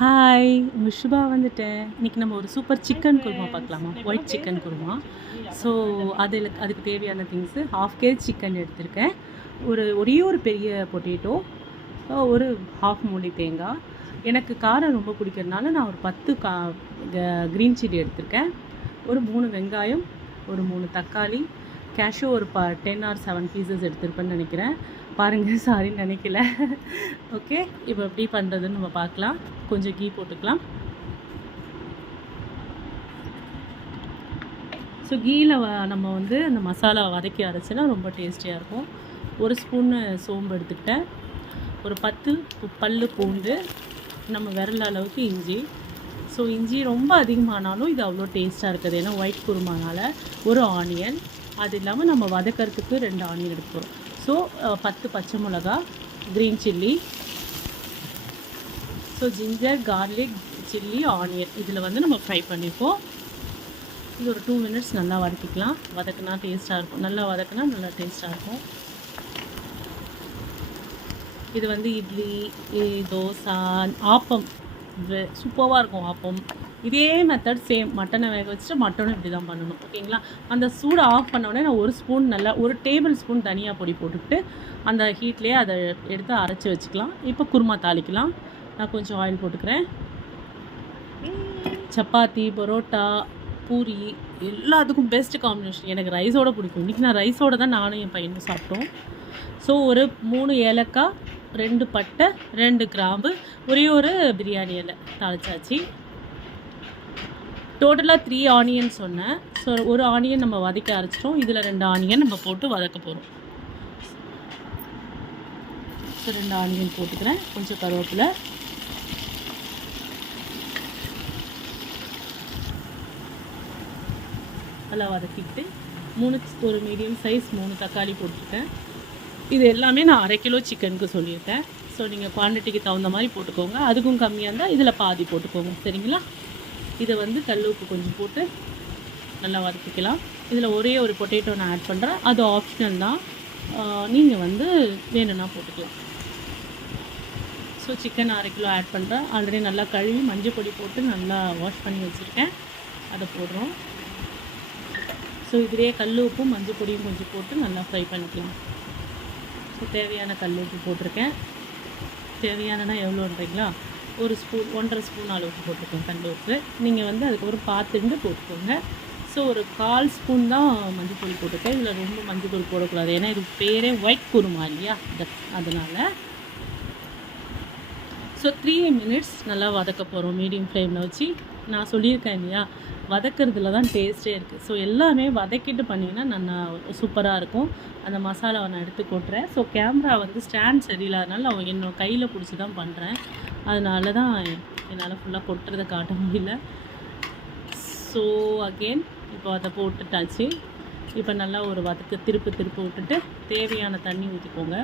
Hi, உங்கள் சுபா வந்துட்டேன். இன்றைக்கி நம்ம ஒரு சூப்பர் சிக்கன் குருமா பார்க்கலாமா? White chicken kurma. ஸோ அதுக்கு தேவையான திங்ஸு 1/2 kg சிக்கன் எடுத்திருக்கேன். ஒரே ஒரு பெரிய பொட்டேட்டோ, ஒரு 1/2 மூடி தேங்காய். எனக்கு காரம் ரொம்ப பிடிக்கிறதுனால நான் ஒரு 10 க்ரீன் சில்லி எடுத்திருக்கேன். ஒரு 3 வெங்காயம், ஒரு 3 தக்காளி, கேஷ்யூ ஒரு 10 or 7 பீசஸ் எடுத்திருப்பேன்னு நினைக்கிறேன். பாருங்கள், சாரின்னு நினைக்கல. ஓகே, இப்போ எப்படி பண்ணுறதுன்னு நம்ம பார்க்கலாம். கொஞ்சம் கீ போட்டுக்கலாம். ஸோ கீயில் நம்ம வந்து அந்த மசாலா வதக்கி அரைச்சினா ரொம்ப டேஸ்டியாக இருக்கும். ஒரு ஸ்பூன்னு சோம்பு எடுத்துக்கிட்டேன். ஒரு 10 பல் பூண்டு, நம்ம விரல் அளவுக்கு இஞ்சி. ஸோ இஞ்சி ரொம்ப அதிகமானாலும் இது அவ்வளோ டேஸ்ட்டாக இருக்குது, ஏன்னா ஒயிட் குருமானால். ஒரு ஆனியன், அது இல்லாமல் நம்ம வதக்கிறதுக்கு 2 ஆனியன் எடுத்துக்கிறோம். ஸோ 10 பச்சை மிளகா, green chilli, so ginger, garlic, chilli, onion இதில் வந்து நம்ம ஃப்ரை பண்ணிப்போம். இது ஒரு 2 minutes நல்லா வதக்கிக்கலாம். வதக்கினா டேஸ்ட்டாக இருக்கும். நல்லா வதக்கினா நல்லா டேஸ்ட்டாக இருக்கும். இது வந்து இட்லி, தோசை, ஆப்பம் சூப்பராக இருக்கும். ஆப்பம் இதே மெத்தட் சேம். மட்டனை வேக வச்சுட்டு மட்டனும் இப்படி தான் பண்ணணும், ஓகேங்களா? அந்த சூடை ஆஃப் பண்ணோடனே நான் ஒரு ஸ்பூன் நல்லா ஒரு டேபிள் ஸ்பூன் தனியாக பொடி போட்டுக்கிட்டு அந்த ஹீட்லேயே அதை எடுத்து அரைச்சி வச்சுக்கலாம். இப்போ குருமா தாளிக்கலாம். நான் கொஞ்சம் ஆயில் போட்டுக்கிறேன். சப்பாத்தி, பரோட்டா, பூரி எல்லாத்துக்கும் பெஸ்ட் காம்பினேஷன். எனக்கு ரைஸோடு பிடிக்கும். இன்றைக்கி நான் ரைஸோடு தான் நானும் என் பையனும் சாப்பிட்டோம். ஸோ ஒரு 3 ஏலக்காய், 2 பட்டை, 2 கிராம்பு, ஒரே ஒரு பிரியாணி இலை தாளிச்சாச்சு. டோட்டலாக 3 ஆனியன் சொன்னேன். ஸோ ஒரு ஆனியன் நம்ம வதக்கி அரைச்சிட்டோம். இதில் 2 ஆனியன் நம்ம போட்டு வதக்க போகிறோம். ஸோ 2 ஆனியன் போட்டுக்கிறேன். கொஞ்சம் கருவேப்பிலை, நல்லா வதக்கிக்கிட்டு ஒரு மீடியம் சைஸ் 3 தக்காளி போட்டுருக்கேன். இது எல்லாமே நான் 1/2 கிலோ சிக்கனுக்கு சொல்லியிருக்கேன். ஸோ நீங்கள் குவான்டிட்டிக்கு தகுந்த மாதிரி போட்டுக்கோங்க. அதுக்கும் கம்மியாக இருந்தால் இதில் பாதி போட்டுக்கோங்க, சரிங்களா? இதை வந்து கல் உப்பு கொஞ்சம் போட்டு நல்லா வதக்கிக்கலாம். இதில் ஒரே ஒரு பொட்டேட்டோ நான் ஆட் பண்ணுறேன். அது ஆப்ஷனல் தான், நீங்கள் வந்து வேணும்னா போட்டுக்கலாம். ஸோ சிக்கன் 1/2 கிலோ ஆட் பண்ணுறேன். ஆல்ரெடி நல்லா கழுவி மஞ்சள் பொடி போட்டு நல்லா வாஷ் பண்ணி வச்சுருக்கேன். அதை போடுறோம். ஸோ இதிலே கல் உப்பும் மஞ்சள் பொடியும் கொஞ்சம் போட்டு நல்லா ஃப்ரை பண்ணிக்கலாம். ஸோ தேவையான கல் உப்பு போட்டிருக்கேன். தேவையானனா எவ்வளோன்றீங்களா? ஒரு ஸ்பூன், 1.5 ஸ்பூன் அளவுக்கு போட்டுக்கோங்க கல் உப்பு. நீங்கள் வந்து அதுக்கப்புறம் பார்த்துட்டு போட்டுக்கோங்க. ஸோ ஒரு 1/4 ஸ்பூன் தான் மஞ்சள் பொடி போட்டுருக்கேன். இதில் ரொம்ப மஞ்சள் பொடி போடக்கூடாது, ஏன்னா இது பேரே ஒயிட் குருமா இல்லையா, அதனால். ஸோ 3 minutes நல்லா வதக்க போகிறோம் மீடியம் ஃப்ளேமில் வச்சு. நான் சொல்லியிருக்கேன் இல்லையா, வதக்கிறதுல தான் டேஸ்ட்டே இருக்குது. ஸோ எல்லாமே வதக்கிட்டு பண்ணிங்கன்னா நல்லா சூப்பராக இருக்கும். அந்த மசாலாவை நான் எடுத்து கொட்டுறேன். ஸோ கேமரா வந்து ஸ்டாண்ட் சரியில்லாதனால நான் என்னோட கையில் பிடிச்சி தான் பண்ணுறேன். அதனால தான் என்னால் ஃபுல்லாக கொட்டுறதை காட்ட முடியல. ஸோ அகெயின் இப்போ அதை போட்டுட்டாச்சு. இப்போ நல்லா ஒரு திருப்பு விட்டுட்டு தேவையான தண்ணி ஊற்றிக்கோங்க.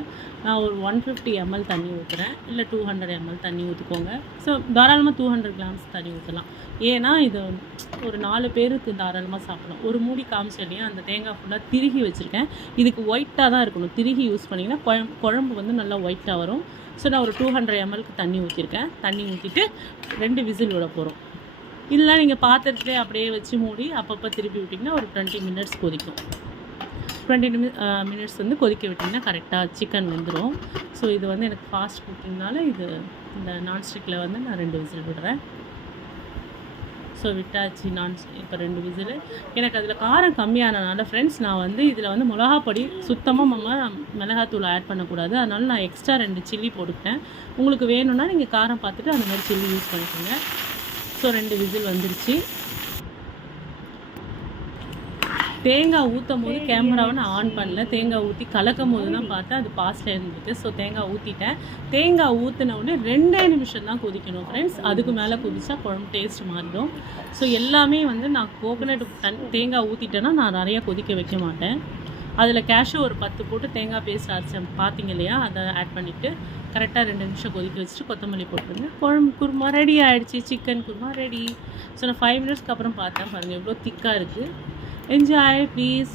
நான் ஒரு 150 ml தண்ணி ஊற்றுறேன், இல்லை 200 ml தண்ணி ஊற்றிக்கோங்க. ஸோ தாராளமாக 200 grams தண்ணி ஊற்றலாம். ஏன்னா இது ஒரு 4 பேருக்கு தாராளமாக சாப்பிடலாம். ஒரு மூடி காமிச்சலையும் அந்த தேங்காய் ஃபுல்லாக திருகி வச்சுருக்கேன். இதுக்கு ஒயிட்டாக தான் இருக்கணும். திருகி யூஸ் பண்ணிங்கன்னா குழம்பு வந்து நல்லா ஒயிட்டாக வரும். ஸோ நான் ஒரு 200 mlக்கு தண்ணி ஊற்றிருக்கேன். தண்ணி ஊற்றிட்டு 2 விசில் விட போகிறோம். இல்லை நீங்கள் பாத்திரத்துலேயே அப்படியே வச்சு மூடி அப்பப்போ திருப்பி விட்டிங்கன்னா ஒரு 20 minutes கொதிக்கும். 20 minutes வந்து கொதிக்க விட்டிங்கன்னா கரெக்டாக சிக்கன் வெந்துடும். ஸோ இது வந்து எனக்கு ஃபாஸ்ட் குக்கிங்னால இது இந்த நான்ஸ்டிக்கில் வந்து நான் 2 விசில் விடுறேன். ஸோ விட்டாச்சு இப்போ 2 விசில். எனக்கு அதில் காரம் கம்மியானனால ஃப்ரெண்ட்ஸ், நான் வந்து இதில் வந்து மிளகாப்பொடி சுத்தமாக மிளகாத்தூள் ஆட் பண்ணக்கூடாது. அதனால நான் எக்ஸ்ட்ரா 2 சில்லி போட்டுக்கிட்டேன். உங்களுக்கு வேணும்னா நீங்கள் காரம் பார்த்துட்டு அந்த மாதிரி சில்லி யூஸ் பண்ணிக்கோங்க. ஸோ 2 விசில் வந்துருச்சு. தேங்காய் ஊற்றும் போது கேமராவை நான் ஆன் பண்ணல. தேங்காய் ஊற்றி கலக்கும் போது தான் பார்த்தேன் அது பாஸ்டில் இருந்துட்டு. ஸோ தேங்காய் ஊற்றிட்டேன். தேங்காய் ஊற்றின உடனே 2 நிமிஷம் தான் கொதிக்கணும் ஃப்ரெண்ட்ஸ். அதுக்கு மேலே கொதிச்சா குழம்பு டேஸ்ட் மாறிடும். ஸோ எல்லாமே வந்து நான் கோகோனட் தேங்காய் ஊற்றிட்டேன்னா நான் நிறையா கொதிக்க வைக்க மாட்டேன். அதில் கேஷ்யூ ஒரு 10 போட்டு தேங்காய் பேஸ்ட் அரைச்சேன் பார்த்தீங்க இல்லையா, அதை ஆட் பண்ணிவிட்டு கரெக்டாக 2 நிமிஷம் கொதிக்க வச்சுட்டு கொத்தமல்லி போட்டுருங்க. குழம்பு குருமா ரெடி ஆகிடுச்சு. Chicken kurma ready. ஸோ நான் 5 minutesக்கு அப்புறம் பார்த்தேன். பாருங்கள் எவ்வளோ திக்காக இருக்குது. Enjoy please.